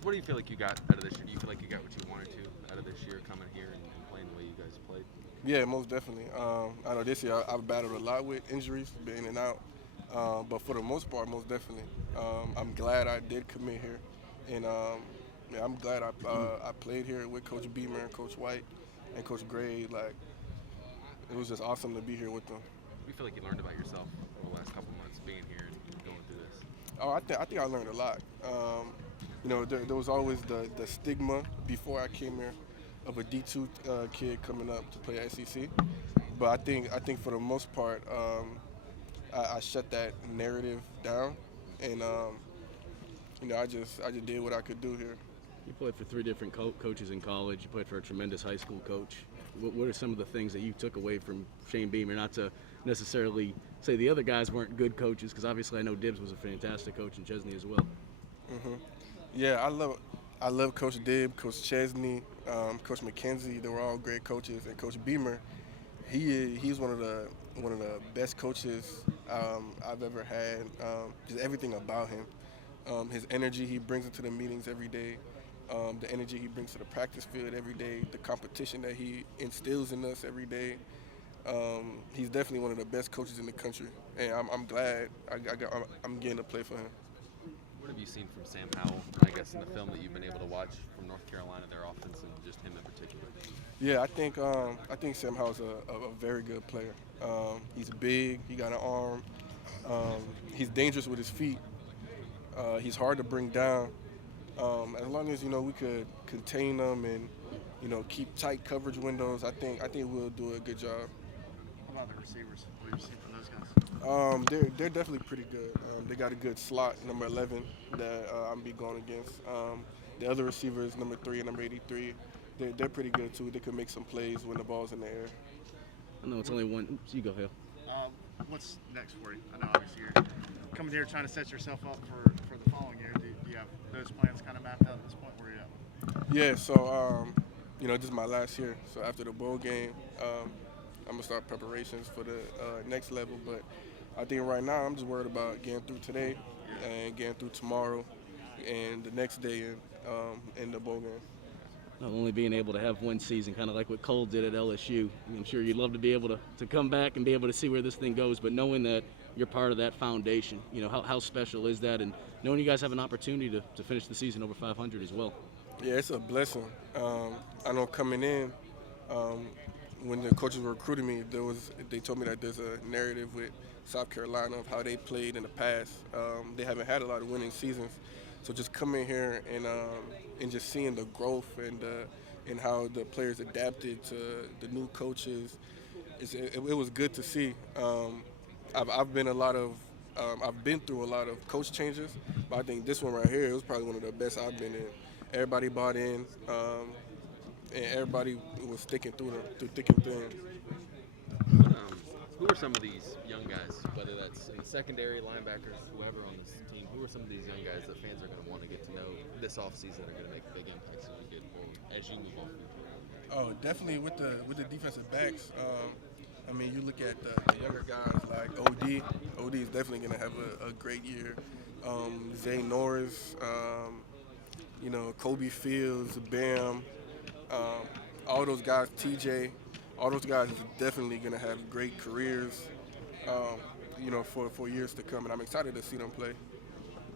Just what do you feel like you got out of this year? Do you feel like you got what you wanted to out of this year coming here and playing the way you guys played? Yeah, most definitely. I know this year I've battled a lot with injuries, been in and out, but for the most part, most definitely. I'm glad I did commit here, and yeah, I'm glad I played here with Coach Beamer, Coach White, and Coach Gray. Like, it was just awesome to be here with them. What do you feel like you learned about yourself over the last couple months being here and going through this? Oh, I think I learned a lot. There was always the stigma before I came here of a D2 kid coming up to play at SEC. But I think for the most part, I shut that narrative down, and I just did what I could do here. You played for three different coaches in college. You played for a tremendous high school coach. What are some of the things that you took away from Shane Beamer? Not to necessarily say the other guys weren't good coaches, because obviously I know Dibbs was a fantastic coach and Chesney as well. Yeah, I love Coach Dibb, Coach Chesney, Coach McKenzie. They were all great coaches, and Coach Beamer, he's one of the best coaches I've ever had. Just everything about him, his energy he brings into the meetings every day, the energy he brings to the practice field every day, the competition that he instills in us every day. He's definitely one of the best coaches in the country, and I'm glad I'm getting to play for him. What have you seen from Sam Howell, I guess, in the film that you've been able to watch from North Carolina, their offense, and just him in particular? Yeah, I think Sam Howell's a very good player. He's big, he got an arm, he's dangerous with his feet. He's hard to bring down. As long as we could contain them and keep tight coverage windows, I think we'll do a good job. How about the receivers? What have you seen from those guys? They're definitely pretty good. They got a good slot, number 11, that I'm be going against. The other receivers, number 3 and number 83, they're pretty good too. They can make some plays when the ball's in the air. I know it's only one. Oops, you go, Hale. What's next for you? I know obviously you're coming here trying to set yourself up for the following year. Do you have those plans kind of mapped out at this point? Where are you at? Yeah, so this is my last year. So after the bowl game, I'm gonna start preparations for the next level. But I think right now I'm just worried about getting through today and getting through tomorrow and the next day in the bowl game. Not only being able to have one season, kind of like what Cole did at LSU. I'm sure you'd love to be able to come back and be able to see where this thing goes, but knowing that you're part of that foundation, how special is that? And knowing you guys have an opportunity to finish the season over 500 as well. Yeah, it's a blessing. I know coming in, when the coaches were recruiting me, they told me that there's a narrative with South Carolina of how they played in the past. They haven't had a lot of winning seasons, so just coming here and just seeing the growth and how the players adapted to the new coaches, it was good to see. I've been through a lot of coach changes, but I think this one right here, it was probably one of the best I've been in. Everybody bought in, and everybody was sticking through thick and thin. Who are some of these young guys, whether that's in the secondary, linebackers, whoever on this team, who are some of these young guys that fans are going to want to get to know this offseason are going to make big impacts as you move on? Oh, definitely with the defensive backs. You look at the younger guys like OD. OD is definitely going to have a great year. Zay Norris, Kobe Fields, Bam, all those guys, TJ, all those guys are definitely going to have great careers, for years to come, and I'm excited to see them play.